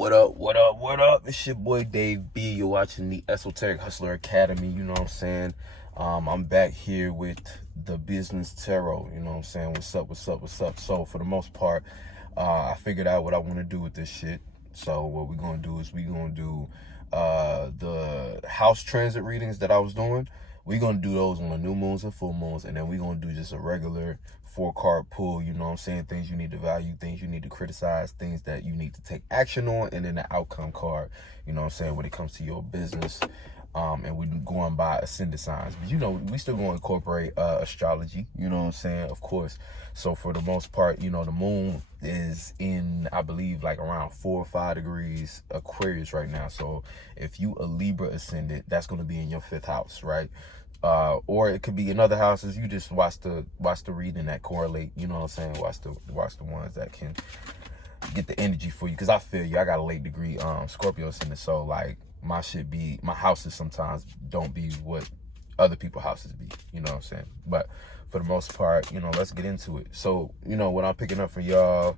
What up, what up, what up? It's your boy Dave B. You're watching the Esoteric Hustler Academy, you know what I'm saying? I'm back here with the Business Tarot, you know what I'm saying? What's up, what's up, what's up? So for the most part, I figured out what I want to do with this shit. So what we're going to do is we're going to do the house transit readings that I was doing. We're going to do those on the new moons and full moons, and then we're going to do just a regular 4-card pull, you know what I'm saying? Things you need to value, things you need to criticize, things that you need to take action on, and then the outcome card, you know what I'm saying, when it comes to your business. And we're going by ascendant signs. But, you know, we still going to incorporate astrology, you know what I'm saying, of course. So for the most part, you know, the moon is in, I believe, like around 4 or 5 degrees Aquarius right now. So if you a Libra ascendant, that's going to be in your 5th house, right? Or it could be in other houses. You just watch the reading that correlate, you know what I'm saying? Watch the ones that can get the energy for you. Because I feel you, I got a late degree Scorpio ascendant, so like my houses sometimes don't be what other people's houses be, you know what I'm saying? But for the most part, you know, let's get into it. So, you know, what I'm picking up from y'all,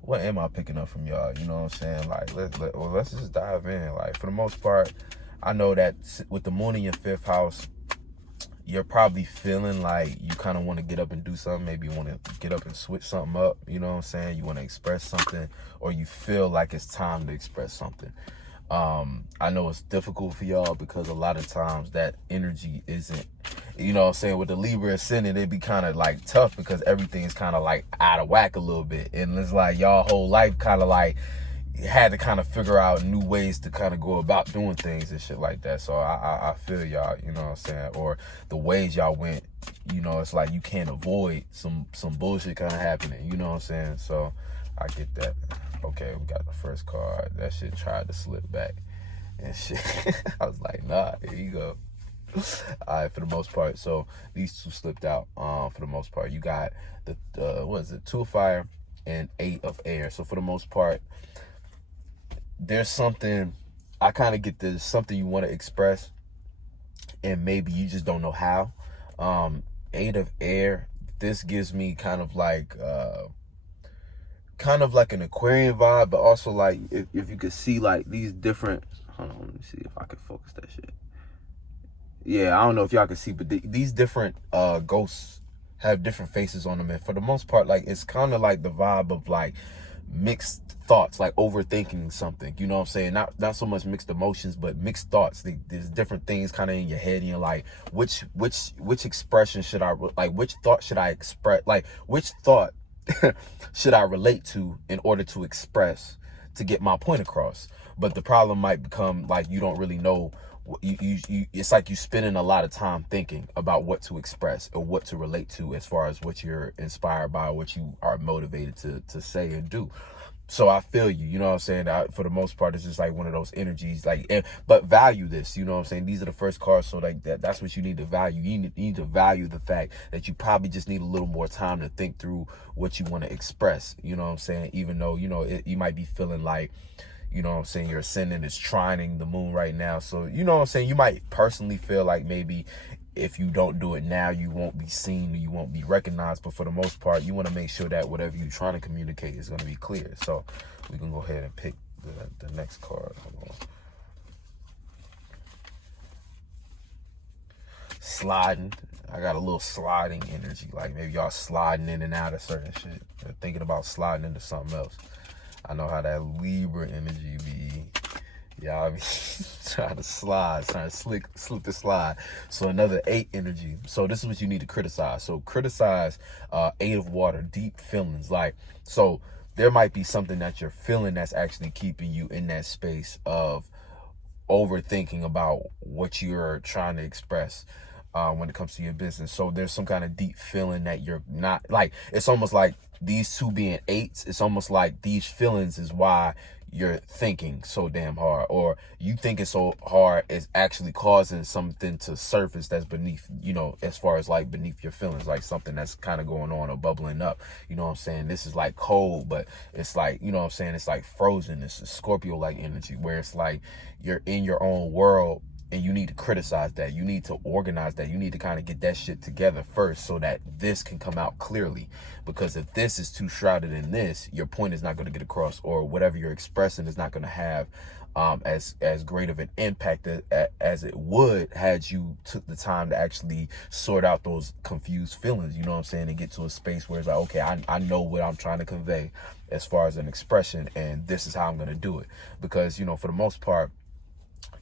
what am I picking up from y'all? You know what I'm saying? Like, let's just dive in. Like, for the most part, I know that with the moon in your 5th house, you're probably feeling like you kind of want to get up and do something. Maybe you want to get up and switch something up. You know what I'm saying? You want to express something, or you feel like it's time to express something. I know it's difficult for y'all because a lot of times that energy isn't, you know what I'm saying, with the Libra ascendant, it'd be kind of like tough because everything's kind of like out of whack a little bit. And it's like y'all whole life kind of like had to kind of figure out new ways to kind of go about doing things and shit like that. So I feel y'all, you know what I'm saying, or the ways y'all went, you know, it's like you can't avoid some bullshit kind of happening, you know what I'm saying? So I get that. Okay, we got the first card. That shit tried to slip back and shit. I was like, nah, here you go. All right, for the most part. So these two slipped out. For the most part, you got the what is it, 2 of fire and 8 of air. So for the most part, there's something, I kind of get this, something you want to express and maybe you just don't know how. 8 of air, this gives me kind of like an Aquarian vibe, but also like if you could see like these different, hold on, let me see if I can focus that shit. Yeah, I don't know if y'all can see, but these different ghosts have different faces on them, and for the most part, like it's kind of like the vibe of like mixed thoughts, like overthinking something, you know what I'm saying? Not so much mixed emotions, but mixed thoughts. There's different things kind of in your head, and you're like, which expression should I, like, which thought should I express, like which thought should I relate to in order to express, to get my point across? But the problem might become like you don't really know. You it's like you spending a lot of time thinking about what to express or what to relate to as far as what you're inspired by, what you are motivated to say and do. So I feel you, you know what I'm saying? For the most part, it's just like one of those energies, like, but value this, you know what I'm saying? These are the first cards, so like that's what you need to value. You need to value the fact that you probably just need a little more time to think through what you want to express, you know what I'm saying? Even though, you know, you might be feeling like, you know what I'm saying, your ascendant is trining the moon right now. So, you know what I'm saying, you might personally feel like maybe if you don't do it now, you won't be seen or you won't be recognized. But for the most part, you want to make sure that whatever you're trying to communicate is going to be clear. So we can go ahead and pick the next card. Hold on. Sliding. I got a little sliding energy. Like maybe y'all sliding in and out of certain shit. Or thinking about sliding into something else. I know how that Libra energy be. Y'all be trying to slip the slide. So another 8 energy. So this is what you need to criticize. So criticize 8 of water, deep feelings. Like, so there might be something that you're feeling that's actually keeping you in that space of overthinking about what you're trying to express when it comes to your business. So there's some kind of deep feeling that you're not, like, it's almost like these two being 8s, it's almost like these feelings is why you're thinking so damn hard, or you thinking so hard is actually causing something to surface that's beneath, you know, as far as like beneath your feelings, like something that's kind of going on or bubbling up, you know what I'm saying? This is like cold, but it's like, you know what I'm saying, it's like frozen. It's a Scorpio like energy where it's like you're in your own world And you need to criticize that. You need to organize that. You need to kind of get that shit together first so that this can come out clearly. Because if this is too shrouded in this, your point is not going to get across, or whatever you're expressing is not going to have as great of an impact as it would had you took the time to actually sort out those confused feelings, you know what I'm saying, and get to a space where it's like, okay, I know what I'm trying to convey as far as an expression, and this is how I'm going to do it. Because, you know, for the most part,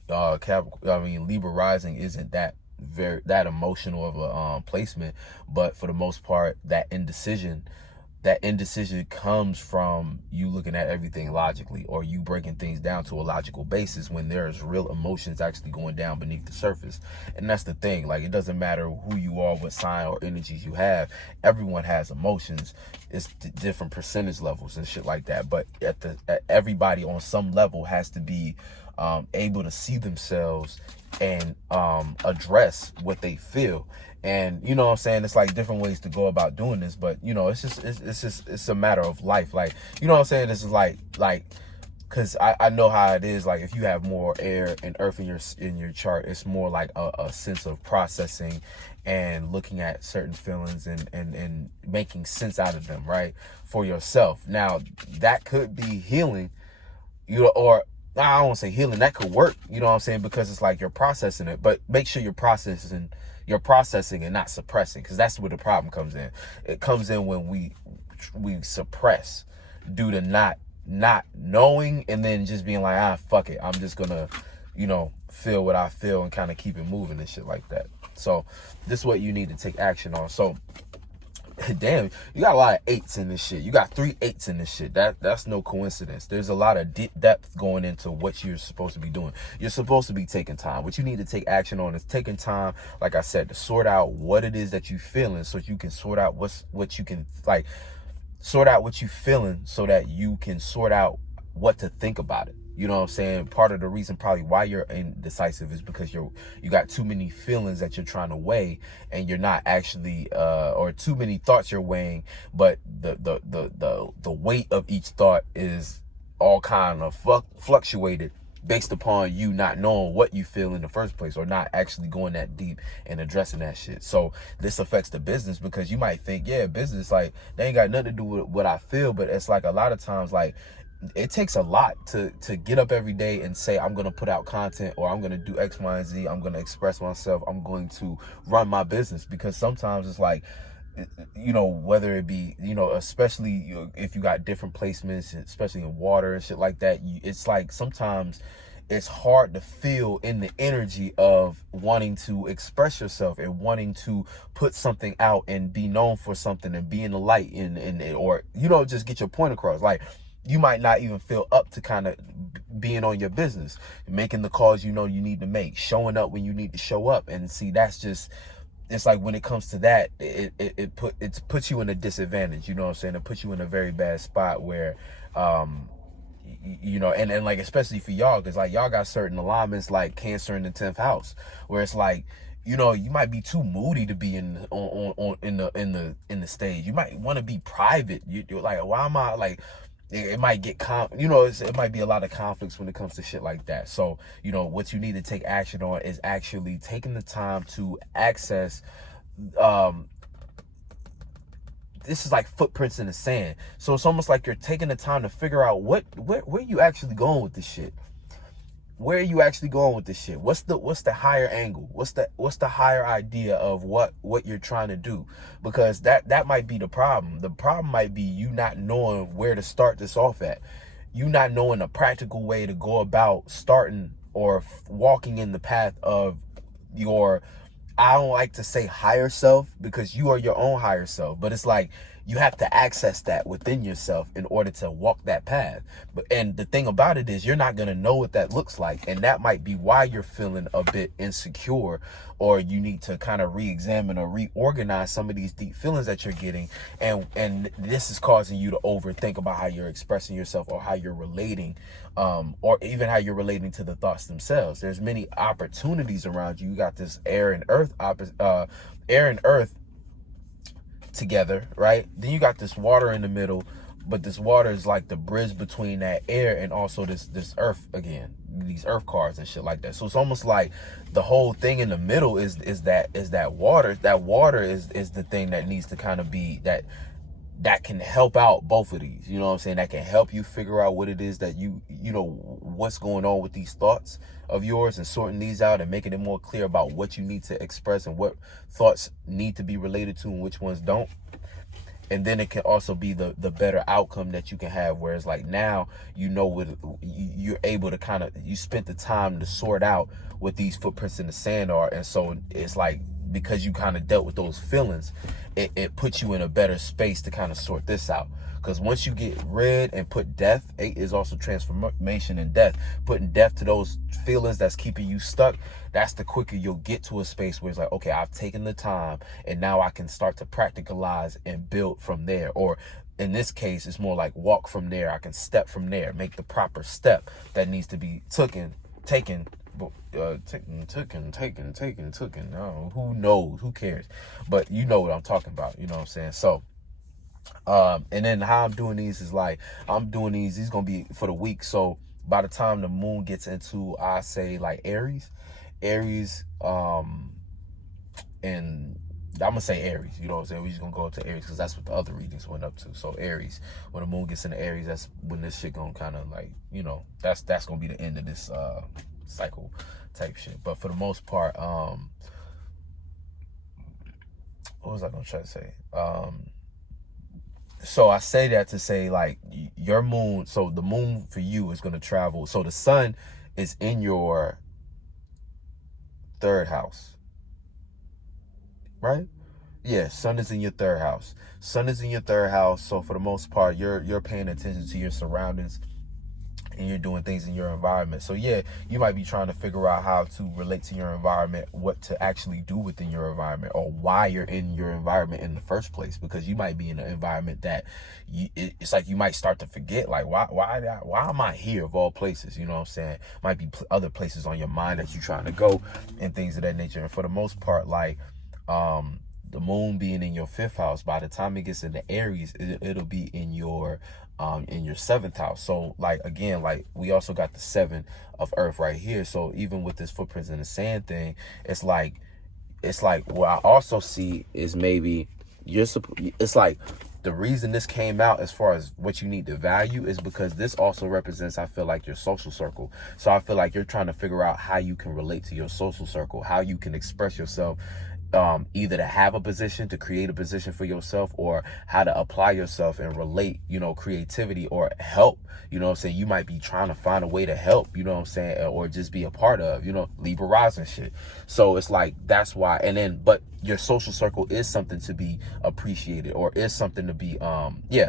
Libra rising isn't that emotional of a placement, but for the most part, that indecision comes from you looking at everything logically, or you breaking things down to a logical basis when there's real emotions actually going down beneath the surface. And that's the thing, like, it doesn't matter who you are, what sign or energies you have, everyone has emotions. It's different percentage levels and shit like that, but everybody on some level has to be able to see themselves and address what they feel. And you know what I'm saying, it's like different ways to go about doing this, but you know, it's a matter of life. Like, you know what I'm saying, this is like because I know how it is. Like, if you have more air and earth in your chart, it's more like a sense of processing and looking at certain feelings and making sense out of them, right, for yourself. Now that could be healing, you know, or I don't want to say healing, that could work, you know what I'm saying, because it's like you're processing it, but make sure you're processing and not suppressing, because that's where the problem comes in. It comes in when we suppress due to not knowing, and then just being like, fuck it, I'm just gonna, you know, feel what I feel and kind of keep it moving and shit like that. So this is what you need to take action on. So damn, you got a lot of 8s in this shit. You got 3 8s in this shit. That's no coincidence. There's a lot of depth going into what you're supposed to be doing. You're supposed to be taking time. What you need to take action on is taking time, like I said, to sort out what it is that you feeling, so you can sort out what you can, like, sort out what you feeling so that you can sort out what to think about it. You know what I'm saying? Part of the reason probably why you're indecisive is because you got too many feelings that you're trying to weigh, and you're not actually or too many thoughts you're weighing, but the weight of each thought is all kind of fluctuated based upon you not knowing what you feel in the first place, or not actually going that deep and addressing that shit. So this affects the business, because you might think, yeah, business, like, they ain't got nothing to do with what I feel, but it's like a lot of times, like, it takes a lot to get up every day and say, I'm going to put out content, or I'm going to do X, Y, and Z. I'm going to express myself. I'm going to run my business. Because sometimes it's like, you know, whether it be, you know, especially if you got different placements, especially in water and shit like that, it's like sometimes it's hard to feel in the energy of wanting to express yourself and wanting to put something out and be known for something and be in the light and or, you know, just get your point across. Like, you might not even feel up to kind of being on your business, making the calls you know you need to make, showing up when you need to show up. And see, that's just, it's like when it comes to that, it puts you in a disadvantage, you know what I'm saying? It puts you in a very bad spot where, you know, and like, especially for y'all, because like y'all got certain alignments like Cancer in the 10th house, where it's like, you know, you might be too moody to be in the stage. You might want to be private. You're like, why am I like? It might get you know, it might be a lot of conflicts when it comes to shit like that. So, you know, what you need to take action on is actually taking the time to access, this is like footprints in the sand. So it's almost like you're taking the time to figure out where you actually going with this shit. Where are you actually going with this shit? What's the higher angle? What's the higher idea of what you're trying to do? Because that might be the problem. The problem might be you not knowing where to start this off at. You not knowing a practical way to go about starting or walking in the path of your, I don't like to say higher self, because you are your own higher self, but it's like you have to access that within yourself in order to walk that path. And the thing about it is, you're not going to know what that looks like. And that might be why you're feeling a bit insecure, or you need to kind of re-examine or reorganize some of these deep feelings that you're getting. And this is causing you to overthink about how you're expressing yourself, or how you're relating, or even how you're relating to the thoughts themselves. There's many opportunities around you. You got this air and earth together, right? Then you got this water in the middle, but this water is like the bridge between that air and also this earth again, these earth cards and shit like that. So it's almost like the whole thing in the middle is that water. That water is the thing that needs to kind of be that can help out both of these, you know what I'm saying? That can help you figure out what it is that you know, what's going on with these thoughts of yours, and sorting these out and making it more clear about what you need to express and what thoughts need to be related to and which ones don't. And then it can also be the better outcome that you can have, whereas like now, you know, what you're able to kind of, you spent the time to sort out what these footprints in the sand are. And so it's like, because you kind of dealt with those feelings, it puts you in a better space to kind of sort this out. Because once you get rid and put death, 8 is also transformation and death, putting death to those feelings that's keeping you stuck, that's the quicker you'll get to a space where it's like, okay, I've taken the time and now I can start to practicalize and build from there. Or in this case, it's more like walk from there. I can step from there, make the proper step that needs to be taken. No, who knows? Who cares? But you know what I'm talking about. You know what I'm saying? So, and then how I'm doing these is like, I'm doing these gonna be for the week. So by the time the moon gets into, I say like Aries, and I'm gonna say Aries, you know what I'm saying? We're just gonna go up to Aries because that's what the other readings went up to. So Aries, when the moon gets into Aries, that's when this shit gonna kind of like, you know, that's gonna be the end of this cycle type shit. But for the most part, what was I gonna try to say? So I say that to say like your moon, so the moon for you is gonna travel. So the sun is in your 3rd house, right? Yeah, sun is in your 3rd house. Sun is in your 3rd house. So for the most part, you're paying attention to your surroundings and you're doing things in your environment. So yeah, you might be trying to figure out how to relate to your environment, what to actually do within your environment, or why you're in your environment in the first place. Because you might be in an environment that it's like you might start to forget, like why am I here of all places? You know what I'm saying? Might be other places on your mind that you're trying to go and things of that nature. And for the most part, like the moon being in your 5th house, by the time it gets into Aries, it'll be in your 7th house. So like, again, like we also got the 7 of earth right here. So even with this footprints in the sand thing, it's like what I also see is maybe it's like the reason this came out as far as what you need to value is because this also represents, I feel like, your social circle. So I feel like you're trying to figure out how you can relate to your social circle, how you can express yourself, either to have a position, to create a position for yourself, or how to apply yourself and relate, you know, creativity or help. You know what I'm saying? You might be trying to find a way to help, you know what I'm saying, or just be a part of, you know, Libra rising shit. So it's like, that's why. And then, but your social circle is something to be appreciated, or is something to be,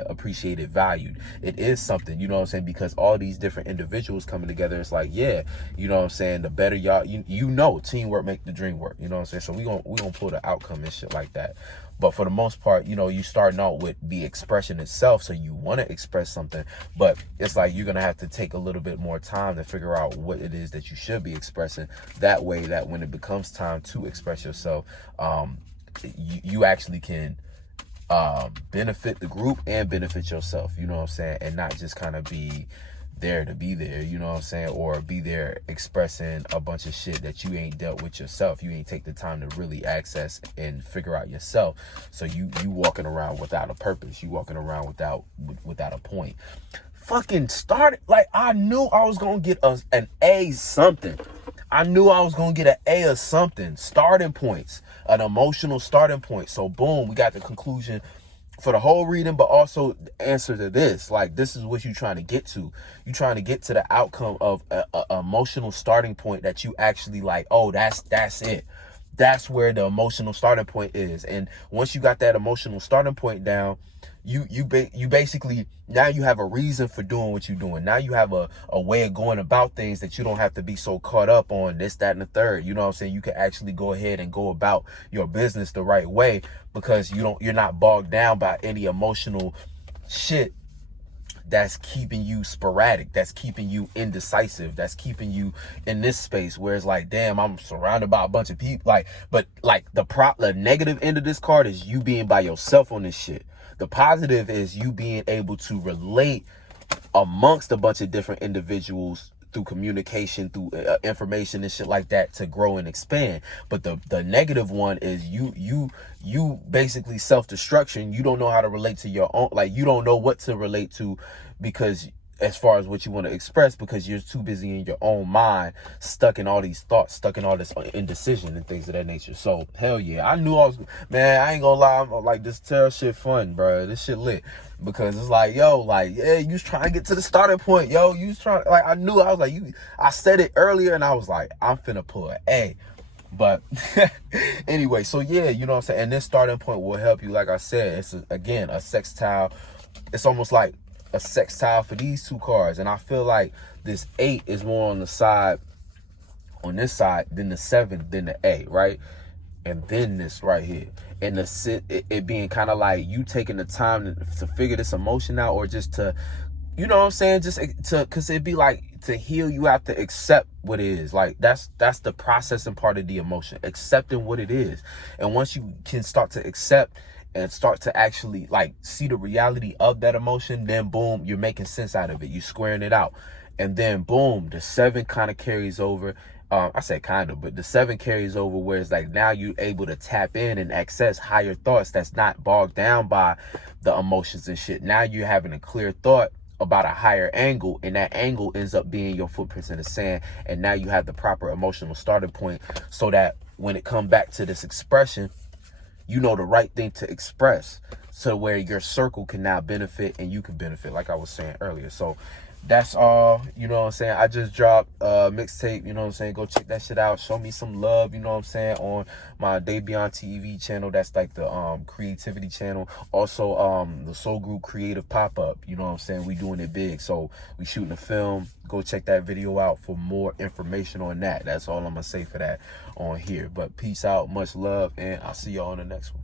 appreciated, valued. It is something, you know what I'm saying? Because all these different individuals coming together, it's like, yeah, you know what I'm saying? The better y'all, you know, teamwork make the dream work, you know what I'm saying? So we gonna pull the outcome and shit like that. But for the most part, you know, you starting out with the expression itself, so you want to express something, but it's like you're gonna have to take a little bit more time to figure out what it is that you should be expressing. That way, that when it becomes time to express yourself, you actually can benefit the group and benefit yourself, you know what I'm saying, and not just kind of be there to be there, you know what I'm saying, or be there expressing a bunch of shit that you ain't dealt with yourself. You ain't take the time to really access and figure out yourself. So you walking around without a purpose. You walking around without a point. Fucking started, like, I knew I was gonna get an A something. I knew I was gonna get an A or something. Starting points, an emotional starting point. So boom, we got the conclusion for the whole reading, but also the answer to this. Like, this is what you're trying to get to. You're trying to get to the outcome of a emotional starting point that you actually like, oh, that's it. That's where the emotional starting point is. And once you got that emotional starting point down, you basically, now you have a reason for doing what you're doing. Now you have a way of going about things that you don't have to be so caught up on this, that, and the third. You know what I'm saying? You can actually go ahead and go about your business the right way, because you're not bogged down by any emotional shit that's keeping you sporadic, that's keeping you indecisive, that's keeping you in this space where it's like, damn, I'm surrounded by a bunch of people. Like, but like the negative end of this card is you being by yourself on this shit. The positive is you being able to relate amongst a bunch of different individuals through communication, through information and shit like that, to grow and expand. But the negative one is you basically self-destruction. You don't know how to relate to your own, like, you don't know what to relate to, because as far as what you want to express, because you're too busy in your own mind, stuck in all these thoughts, stuck in all this indecision and things of that nature. So hell yeah, I knew I was, man, I ain't gonna lie, I'm like, this tarot shit fun, bro. This shit lit, because it's like, yo, like, yeah, you was trying to get to the starting point, yo. You was trying, like, I knew, I was like, I said it earlier, and I was like, I'm finna pull an A. But anyway, so yeah, you know what I'm saying? And this starting point will help you. Like I said, it's again a sextile. It's almost like a sextile for these two cards. And I feel like this 8 is more on the side, on this side, than the 7, than the A, right? And then this right here. And it being kind of like you taking the time to figure this emotion out, or just to, you know what I'm saying, just to, because it'd be like, to heal, you have to accept what it is. Like, that's the processing part of the emotion, accepting what it is. And once you can start to accept and start to actually like see the reality of that emotion, then boom, you're making sense out of it. You're squaring it out. And then boom, the 7 kind of carries over. I say kind of, but the 7 carries over, where it's like now you're able to tap in and access higher thoughts that's not bogged down by the emotions and shit. Now you're having a clear thought about a higher angle, and that angle ends up being your footprints in the sand. And now you have the proper emotional starting point, so that when it come back to this expression, you know the right thing to express, so where your circle can now benefit and you can benefit, like I was saying earlier. So that's all, you know what I'm saying. I just dropped a mixtape, you know what I'm saying. Go check that shit out. Show me some love, you know what I'm saying, on my Day Beyond TV channel. That's like the creativity channel. Also the Soul Group Creative Pop-Up, you know what I'm saying. We doing it big, so we shooting a film. Go check that video out for more information on that. That's all I'm gonna say for that on here. But peace out, much love, and I'll see y'all on the next one.